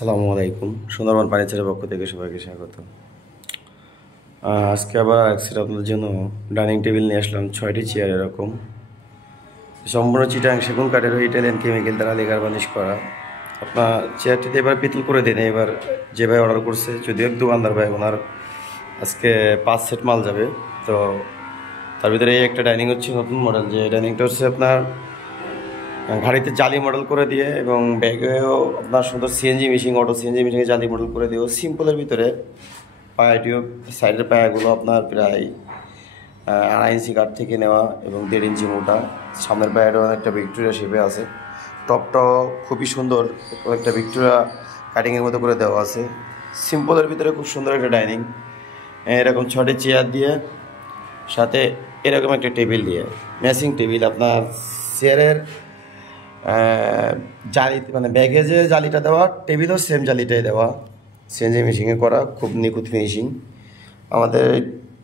আসসালামু আলাইকুম। সুন্দরবন ফার্নিচারের পক্ষ থেকে সবাইকে স্বাগত। আজকে আবার আজকের আপনাদের জন্য ডাইনিং টেবিল নিয়ে আসলাম 6টি চেয়ার। এরকম সম্পূর্ণ চিটাং সেগুন কাঠের ইটালিয়ান কেমিক্যাল দ্বারা লেগার বার্নিশ করা। আপনার চেয়ারটিতে এবার পিতল করে দিন। এবার যে ভাই অর্ডার করছে, যদিও এক দোকানদার ভাই, ওনার আজকে 5 সেট মাল যাবে। তো তার ভিতরে এই একটা ডাইনিং হচ্ছে নতুন মডেল। যে ডাইনিংটা হচ্ছে আপনার গাড়িতে জালি মডেল করে দিয়ে এবং ব্যাগেও আপনার সুন্দর সিএনজি মেশিন, অটো সিএনজি মেশিনে জালি মডেল করে দিয়েও সিম্পলের ভিতরে পায়াটিও সাইডের পায়াগুলো আপনার প্রায় 2.5 ইঞ্চি কাঠ থেকে নেওয়া এবং 1.5 ইঞ্চি মোটা। সামনের পায়াটাও অনেকটা ভিক্টোরিয়া শেপে আছে। টপটাও খুবই সুন্দর, একটা ভিক্টোরিয়া কাটিংয়ের মতো করে দেওয়া আছে। সিম্পলের ভিতরে খুব সুন্দর একটা ডাইনিং, এরকম 6টি চেয়ার দিয়ে সাথে এরকম একটা টেবিল দিয়ে, ম্যাচিং টেবিল। আপনার চেয়ারের জালি মানে ব্যাগে যে জালিটা দেওয়া, টেবিলও সেম জালিটাই দেওয়া, সিএনজি মেশিনে করা, খুব নিখুঁত ফিনিশিং। আমাদের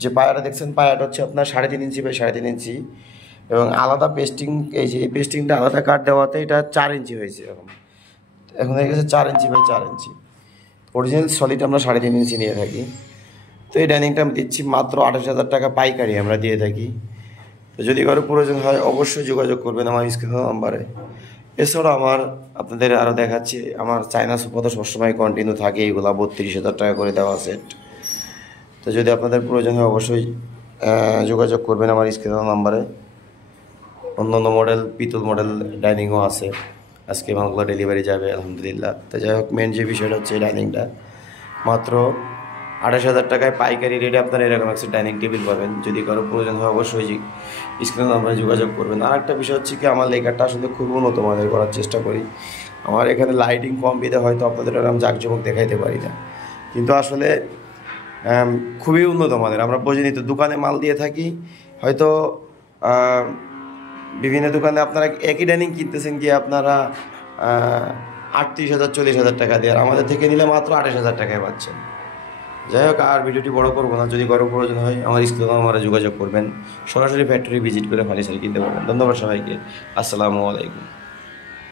যে পায়াটা দেখছেন, পায়াটা হচ্ছে আপনার 3.5 ইঞ্চি বাই 3.5 ইঞ্চি এবং আলাদা পেস্টিং। এই যে এই পেস্টিংটা আলাদা কাঠ দেওয়াতে এটা 4 ইঞ্চি হয়েছে। এখন হয়ে গেছে 4 inch by 4 inch. Original solid আমরা 3.5 ইঞ্চি নিয়ে থাকি। তো এই ডাইনিংটা আমি দিচ্ছি মাত্র 28,000 টাকা পাইকারি আমরা দিয়ে থাকি। তো যদি কারো প্রয়োজন হয় অবশ্যই যোগাযোগ করবেন আমার স্ক্রিন নাম্বারে। এছাড়াও আপনাদের আরও দেখাচ্ছি, আমার চায়না সোফা তো সবসময় কন্টিনিউ থাকে। এইগুলো 32,000 টাকা করে দেওয়া সেট। তো যদি আপনাদের প্রয়োজন হয় অবশ্যই যোগাযোগ করবেন আমার স্ক্রিন নাম্বারে। অন্য মডেল পিতল মডেল ডাইনিংও আছে। আজকে মালগুলো ডেলিভারি যাবে আলহামদুলিল্লাহ। তো যাই হোক, মেন যে বিষয়টা হচ্ছে এই ডাইনিংটা মাত্র 28,000 টাকায় পাইকারি রেটে আপনারা এরকম একটা ডাইনিং টেবিল পাবেন। যদি কারো প্রয়োজন হয় অবশ্যই স্ক্রিন নাম্বারে যোগাযোগ করবেন। আর একটা বিষয় হচ্ছে কি, আমার লেখারটা আসলে খুব উন্নত মানের করার চেষ্টা করি। আমার এখানে লাইটিং কম বিধে হয়তো আপনাদের এরকম জাঁকজমক দেখাইতে পারি না, কিন্তু আসলে খুবই উন্নত মানের। আমরা প্রতিনিয়ত দোকানে মাল দিয়ে থাকি, হয়তো বিভিন্ন দোকানে আপনারা একই ডাইনিং কিনতেছেন গিয়ে আপনারা 38,000 40,000 টাকা দিয়ে, আর আমাদের থেকে নিলে মাত্র 28,000 টাকায় পাচ্ছেন। যাই হোক, আর ভিডিওটি বড় করবো না। যদি কারো প্রয়োজন হয় আমার স্ক্রিনে নাম্বারে যোগাযোগ করবেন। সরাসরি ফ্যাক্টরি ভিজিট করে ফার্নিচার কিনতে পারবেন। ধন্যবাদ সবাইকে। আসসালামু আলাইকুম।